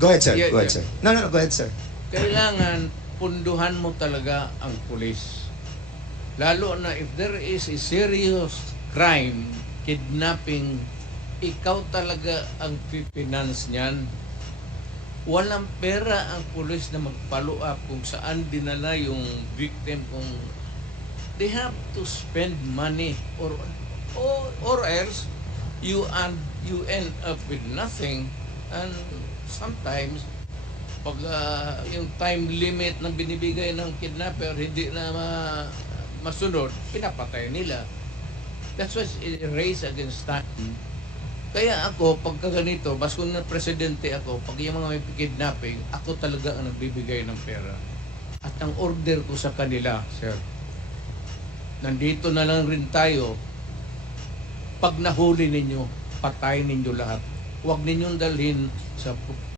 Go ahead, sir. Yeah, go ahead, yeah. sir. No, no, no, go ahead, sir. kailangan punduhan mo talaga ang pulis. Lalo na if there is a serious crime, kidnapping, ikaw talaga ang pipinance niyan. Walang pera ang pulis na mag-follow up kung saan dinala yung victim kung they have to spend money or or, or else you and you end up with nothing and sometimes pag ah, yung time limit na binibigay ng kidnapper hindi na ma- masunod, pinapatay nila. That's what's a race against time. Kaya ako, pagka ganito, mas kung na presidente ako, pag yung mga may kidnapping, ako talaga ang nagbibigay ng pera. At ang order ko sa kanila, sir, nandito na lang rin tayo, pag nahuli ninyo, patayin ninyo lahat. Huwag ninyong dalhin sa